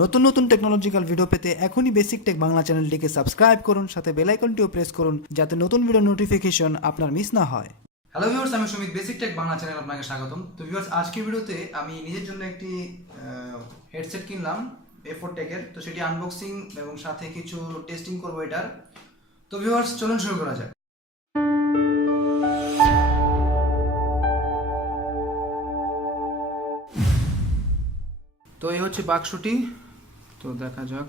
নতুন নতুন technological video পেতে এখনই বেসিক টেক বাংলা চ্যানেলটিকে সাবস্ক্রাইব করুন, সাথে বেল আইকনটিও প্রেস করুন যাতে নতুন ভিডিও নোটিফিকেশন আপনার মিস না হয়। হ্যালো ভিউয়ার্স, আমি Sumit, basic tech Bangla channel আপনাকে স্বাগতম। তো ভিউয়ার্স, আজকের ভিডিওতে আমি নিজের জন্য একটি হেডসেট কিনলাম A4 টেকের। তো সেটি আনবক্সিং এবং সাথে কিছু টেস্টিং করবো এটার। তো ভিউয়ার্স, চলুন শুরু করা যাক। তো এই হচ্ছে বাক্সটি, তো দেখা যাক।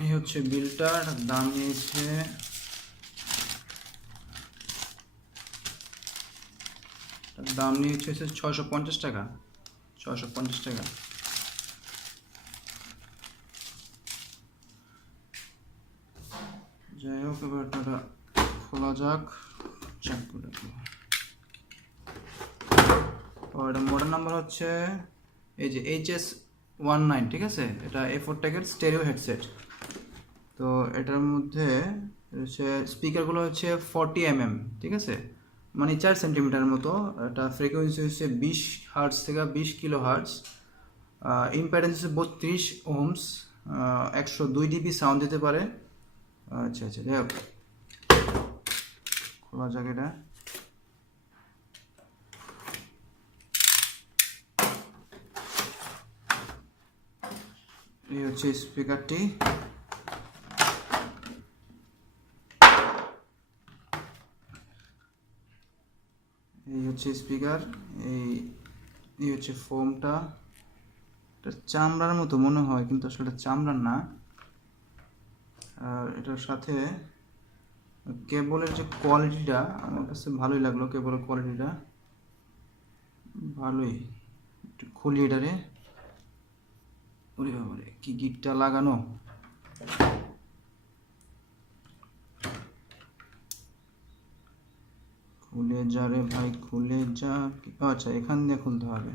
এই হচ্ছে বিলটার দাম নিয়েছে হচ্ছে 650 টাকা। 650 টাকা। যাই হোক, এবার এটা খোলা যাক। চেক করে দেখো। তো এটা মডেল নাম্বার হচ্ছে এই যে HS-19, ঠিক আছে। এটা A4 টেকের স্টেরিও হেডসেট। তো এটার মধ্যে হচ্ছে স্পিকারগুলো হচ্ছে 40 mm, ঠিক আছে, মানে 4 সেন্টিমিটারের মতো। এটা ফ্রিকোয়েন্সি হচ্ছে 20 হার্টজ থেকে 20 কিলো হার্টজ। ইম্প্যাডেন্স হচ্ছে 32 ওহমস। 102 dB সাউন্ড দিতে পারে। আচ্ছা, যাই হোক, খোলা যাক এটা। এই হচ্ছে স্পিকারটি। এই হচ্ছে স্পিকার। এই হচ্ছে ফোমটা। এটা চামড়ার মতো মনে হয়, কিন্তু আসলে চামড়ার না। আর এটার সাথে কেবলের যে কোয়ালিটিটা আমার কাছে ভালোই লাগলো। কেবলের কোয়ালিটিটা ভালোই। একটু খুলি এটারে। ওরে বাবারে, কি গিটটা লাগানো! খুলে যা রে ভাই, খুলে যা। আচ্ছা, এখান দিয়ে খুলতে হবে।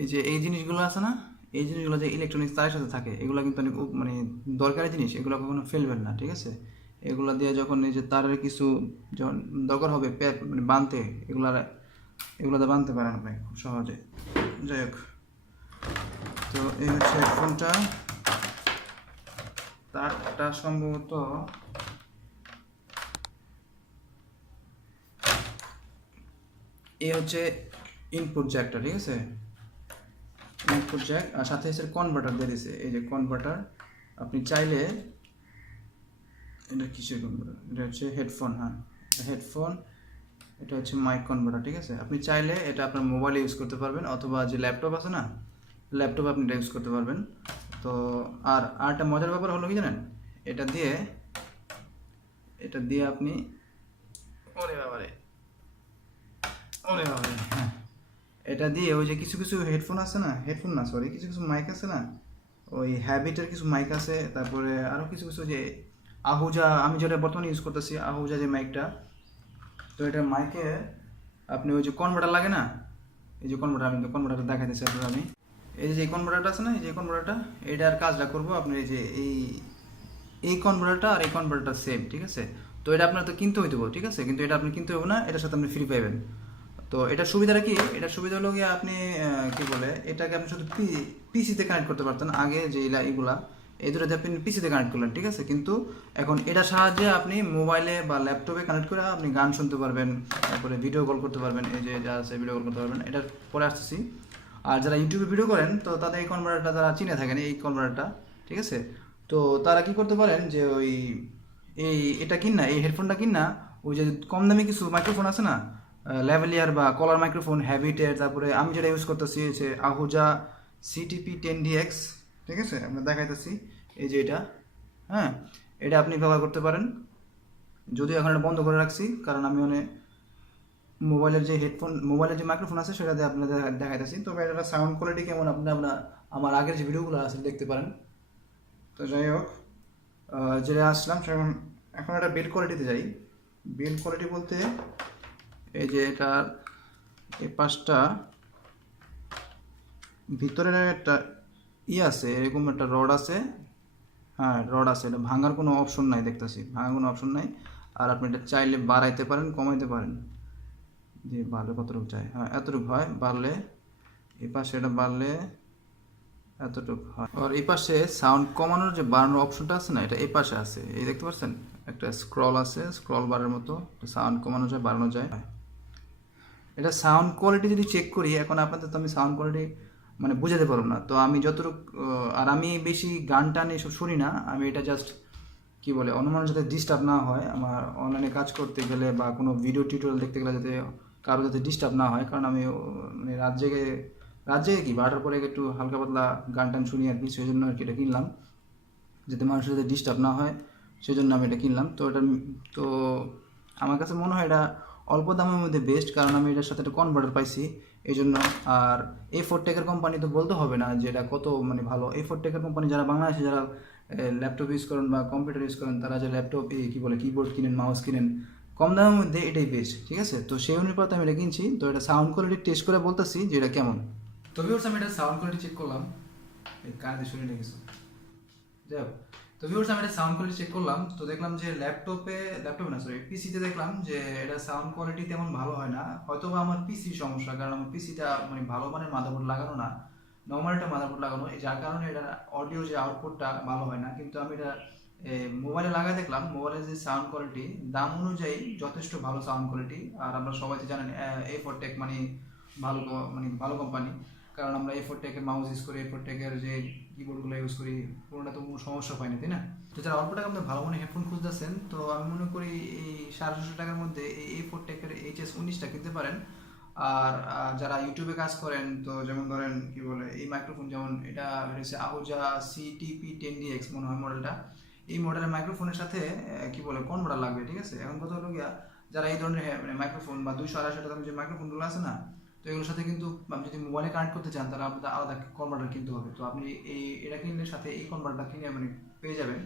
এই যে এই জিনিসগুলো আছে না, এই জিনিসগুলো যে ইলেকট্রনিক্স তারের সাথে থাকে, এগুলো কিন্তু অনেক মানে দরকারি জিনিস। এগুলো কখনো ফেলবেন না, ঠিক আছে। এগুলো দিয়ে যখন এই যে তারের কিছু যখন দরকার হবে মানে বাঁধতে, এগুলোতে বাঁধতে পারেন আপনি খুব সহজে। যাই হোক, তো এই হচ্ছে হেডফোনটা। তারটা সম্ভবত এই হচ্ছে ইনপুট জ্যাকটা, ঠিক আছে। ইনপুট জ্যাক, আর সাথে হচ্ছে কনভার্টার দিয়ে দিয়েছে। এই যে কনভার্টার, আপনি চাইলে এটা কিসের কনভার্টার? এটা হচ্ছে হেডফোন। হ্যাঁ, হেডফোন। এটা হচ্ছে মাইক কনভার্টার, ঠিক আছে। আপনি চাইলে এটা আপনার মোবাইলে ইউজ করতে পারবেন, অথবা যে ল্যাপটপ আছে না, ল্যাপটপে আপনি এটা ইউজ করতে পারবেন। তো আর একটা মজার ব্যাপার হলো কি জানেন, এটা দিয়ে আপনি ওরে বাবারে, হ্যাঁ, এটা দিয়ে ওই যে কিছু কিছু হেডফোন আছে না, হেডফোন না সরি, কিছু কিছু মাইক আছে না, ওই হ্যাবিটের কিছু মাইক আছে, তারপরে আরও কিছু কিছু যে আহুজা, আমি যেটা বর্তমানে ইউজ করতেছি আহুজা যে মাইকটা। তো এটা মাইকে আপনি ওই যে কনভার্টার লাগে না, এই যে কনভার্টার, আমি কনভার্টারটা দেখাইতেছি আপনার। আমি এই যে কনভার্টারটা আছে না, এই যে কনভার্টারটা, এইটার কাজটা করবো আপনার। এই যে এই কনভার্টারটা আর এই কনভার্টারটা সেম, ঠিক আছে। তো এটা আপনার তো কিনতে হইতে হবে, ঠিক আছে, কিন্তু এটা আপনি কিনতে হবে না, এটার সাথে আপনি ফ্রি পাইবেন। তো এটার সুবিধাটা কি? এটার সুবিধা হলো গিয়ে আপনি কি বলে, এটাকে আপনি শুধু পিসিতে কানেক্ট করতে পারতেন আগে, যে এইগুলা এই দুটোতে আপনি পিসিতে কানেক্ট করলেন, ঠিক আছে। কিন্তু এখন এটার সাহায্যে আপনি মোবাইলে বা ল্যাপটপে কানেক্ট করে আপনি গান শুনতে পারবেন, তারপরে ভিডিও কল করতে পারবেন। এই যে যা আছে ভিডিও কল করতে পারবেন। এটার পরে আসতেছি। আর যারা ইউটিউবে ভিডিও করেন, তো তাদের এই কনভার্টারটা তারা চিনে থাকেন, এই কনভার্টারটা, ঠিক আছে। তো তারা কি করতে পারেন যে ওই এটা কিন না, এই হেডফোনটা কিন না, ওই যে কম দামি কিছু মাইক্রোফোন আছে না, ল্যাভেলিয়ার বা কলার মাইক্রোফোন, হ্যাবিটের, তারপরে আমি যেটা ইউজ করতেছি হচ্ছে আহুজা CTP10DX, ঠিক আছে, আমরা দেখাইতেছি। এই যে এটা, হ্যাঁ, এটা আপনি ব্যবহার করতে পারেন। যদিও এখন এটা বন্ধ করে রাখছি, কারণ আমি মোবাইলের যে হেডফোন, মোবাইলের যে মাইক্রোফোন আছে সেটা দিয়ে আপনাদের দেখাইতেছি। তবে এটা সাউন্ড কোয়ালিটি কেমন আপনার আমার আগের যে ভিডিওগুলো আছে দেখতে পারেন। তো যাই হোক, যেটা আসলাম সেখন, এখন একটা বিল্ড কোয়ালিটিতে যাই। বিল্ড কোয়ালিটি বলতে এই যে এটা এই পাশটা ভিতরে একটা আছে, এরকম একটা রড আছে। হ্যাঁ, রড আছে। এটা ভাঙার কোনো অপশন নাই, দেখতেছি ভাঙার কোনো অপশন নাই। আর আপনি এটা চাইলে বাড়াইতে পারেন, কমাইতে পারেন, যে বাড়লে কতটুকু চাই, হ্যাঁ এতটুকু হয়, বাড়লে এই পাশে এটা বাড়লে এতটুকু হয়। আর এই পাশে সাউন্ড কমানোর যে বাড়ানোর অপশনটা আছে না, এটা এই পাশে আছে, এই দেখতে পাচ্ছেন একটা স্ক্রল আছে, স্ক্রল বারের মতো, সাউন্ড কমানো যায়, বাড়ানো যায়। এটা সাউন্ড কোয়ালিটি যদি চেক করি, এখন আপনাদের তো আমি সাউন্ড কোয়ালিটি মানে বোঝাতে পারবো না, তো আমি যতটুকু আর আমি বেশি গান টান এসব শুনি না, আমি এটা জাস্ট কি বলে অনুমান যাতে ডিস্টার্ব না হয় আমার অনলাইনে কাজ করতে গেলে বা কোনো ভিডিও টিউটোরিয়াল দেখতে গেলে যাতে কারো যাতে ডিস্টার্ব না হয়, কারণ আমি মানে রাত জেগে কি 12টার পরে একটু হালকা পাতলা গান টান শুনি আর কি, সেই জন্য আর কি এটা কিনলাম, যাতে মানুষের যাতে ডিস্টার্ব না হয় সেই জন্য আমি এটা কিনলাম। তো এটা তো আমার কাছে মনে হয় এটা অল্প দামের মধ্যে বেস্ট, কারণ আমি এটার সাথে একটা কনভার্টার পাইছি এই জন্য। আর A4 টেকের কোম্পানি তো বলতে হবে না যে এটা কত মানে ভালো। A4 টেকের কোম্পানি যারা বাংলাদেশে যারা ল্যাপটপ ইউজ করেন বা কম্পিউটার ইউজ করেন, তারা যে ল্যাপটপ কী বলে কিবোর্ড কিনেন, মাউস কিনেন, কম দামের মধ্যে এটাই বেস্ট, ঠিক আছে। তো সেই অনুপাতে আমি এটা কিনছি। তো এটা সাউন্ড কোয়ালিটি টেস্ট করে বলতেছি যে এটা কেমন। তো ভিউয়ার্স আমি এটা সাউন্ড কোয়ালিটি চেক করলাম, এই কানে শুনে নিয়ে যাই হোক। তো ভিউয়ার্স আমি এটা সাউন্ড কোয়ালিটি চেক করলাম, তো দেখলাম যে ল্যাপটপে না সরি পিসিতে দেখলাম যে এটা সাউন্ড কোয়ালিটি তেমন ভালো হয় না। হয়তো বা আমার পিসির সমস্যা, কারণ আমার পিসিটা মানে ভালো মানের মাদারবোর্ড লাগানো না, নর্মাল একটা মাদারবোর্ড লাগানো, যার কারণে এটা অডিও যে আউটপুটটা ভালো হয় না। কিন্তু আমি এটা মোবাইলে লাগাই দেখলাম, মোবাইলের যে সাউন্ড কোয়ালিটি দাম অনুযায়ী যথেষ্ট ভালো সাউন্ড কোয়ালিটি। আর আমরা সবাই তো জানেন A4 টেক মানে ভালো কোম্পানি, কারণ আমরা A4 টেকের মাউস ইউজ করি, A4 টেকের যে কিবোর্ডগুলো ইউজ করি, কোনোটা তো কোনো সমস্যা পাই না, তাই না? তো যারা অল্প টাকা ভালো মানে হেডফোন খুঁজতেছেন, তো আমি মনে করি এই 650 টাকার মধ্যে এই A4 টেকের HS-19টা কিনতে পারেন। আর যারা ইউটিউবে কাজ করেন, তো যেমন ধরেন কি বলে এই মাইক্রোফোন, যেমন এটা হচ্ছে আহুজা CTP10DX মনে হয় মডেলটা, এই মডেলের মাইক্রোফোনের সাথে কি বলে কনভার্টার লাগবে, ঠিক আছে। এখন কথা হলো গিয়া যারা এই ধরনের মানে মাইক্রোফোন বা 200-250 টাকার যে মাইক্রোফোনগুলো আছে না, তো এগুলোর সাথে কিন্তু আপনি যদি মোবাইলে কানেক্ট করতে চান তাহলে আপনাদের আলাদা কনভার্টার কিনতে হবে। তো আপনি এটা কিনলে সাথে এই কনভার্টার কিনে মানে পেয়ে যাবেন।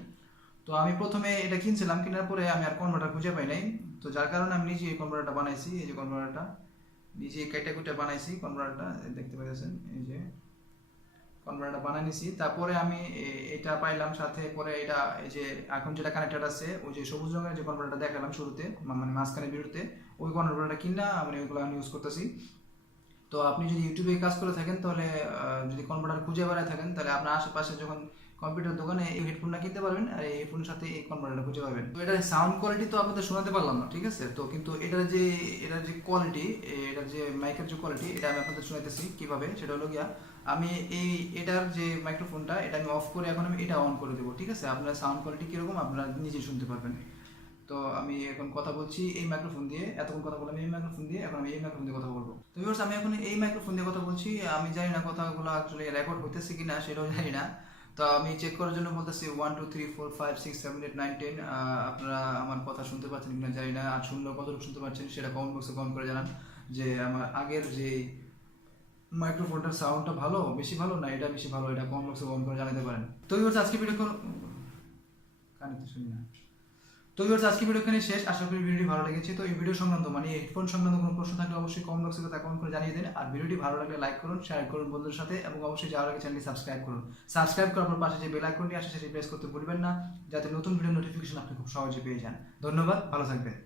তো আমি প্রথমে এটা কিনছিলাম, কেনার পরে আমি আর কনভার্টার খুঁজে পাই নাই, তো যার কারণে আমি নিজে এই কনভার্টারটা বানাইছি। এই যে কনভার্টারটা নিজে কেটে কুটে বানাইছি, কনভার্টারটা দেখতে পাচ্ছেন, এই যে কনভার্টারটা বানিয়ে নিছি। তারপরে আমি এটা পাইলাম সাথে, পরে এটা এই যে এখন যেটা কানেক্টেড আছে ওই যে সবুজ রঙের যে কনভার্টারটা দেখালাম শুরুতে মানে মাঝখানে ভিডিওতে, ওই কনভার্টারটা কিনা মানে ওইগুলো আমি ইউজ করতেছি। তো আপনি যদি ইউটিউবে কাজ করে থাকেন, তাহলে যদি কনভার্টার খুঁজে বেড়ায় থাকেন, তাহলে আপনার আশেপাশে যখন কম্পিউটার দোকানে এই হেডফোনটা কিনতে পারবেন, আর এই হেডফোনের সাথে এই কনভার্টারটা খুঁজে পাবেন। তো এটার সাউন্ড কোয়ালিটি তো আপনাদের শোনাতে পারলাম না, ঠিক আছে। তো কিন্তু এটার যে কোয়ালিটি, এটার যে মাইকের যে কোয়ালিটি, এটা আমি আপনাদের শোনাইতেছি কিভাবে। সেটা হলো গিয়া আমি এটার যে মাইক্রোফোনটা এটা আমি অফ করে এখন আমি এটা অন করে দেবো, ঠিক আছে। আপনার সাউন্ড কোয়ালিটি কিরকম আপনারা নিজে শুনতে পারবেন। তো আমি এখন কথা বলছি এই মাইক্রোফোন দিয়ে, এতক্ষণ কথা বললাম এই মাইক্রোফোন দিয়ে, এখন আমি এই মাইক্রোফোন দিয়ে কথা বলবো। তো ভিউয়ার্স আমি এখন এই মাইক্রোফোন দিয়ে কথা বলছি, আমি জানি না কথাগুলো আসলে রেকর্ড হইতেছে কিনা সেটাও জানি না। তো আমি চেক করার জন্য বলতেছি 1 2 3 4 5 6 7 8 9 10। আপনারা আমার কথা শুনতে পাচ্ছেন কিনা জানি না, আর শুনলেও কতটুকু শুনতে পাচ্ছেন সেটা কমেন্ট বক্সে কমেন্ট করে জানান, যে আমার আগের যে মাইক্রোফোনটার সাউন্ডটা বেশি ভালো না এটা বেশি ভালো, এটা কমেন্ট বক্সে কমেন্ট করে জানাতে পারেন। তো ভিউয়ার্স আজকে ভিডিও কানে তো শুনি না। তো ভিউয়ার্স আজকে ভিডিও এখানে শেষ, আশা করি ভিডিওটি ভালো লেগেছে। তো এই ভিডিও সংক্রান্ত মানে হেডফোন সংক্রান্ত কোনো প্রশ্ন থাকলে অবশ্যই কমেন্ট বক্সে কমেন্ট করে জানিয়ে দিন। আর ভিডিওটি ভালো লাগলে লাইক করুন, শেয়ার করুন বন্ধুদের সাথে, এবং অবশ্যই যাওয়ার আগে চ্যানেলটি সাবস্ক্রাইব করুন। সাবস্ক্রাইব করার পর পাশে যে বেল আইকনটি আসে সেটি প্রেস করতে ভুলবেন না, যাতে নতুন ভিডিও নোটিফিকেশন আপনি খুব সহজে পেয়ে যান। ধন্যবাদ, ভালো থাকবেন।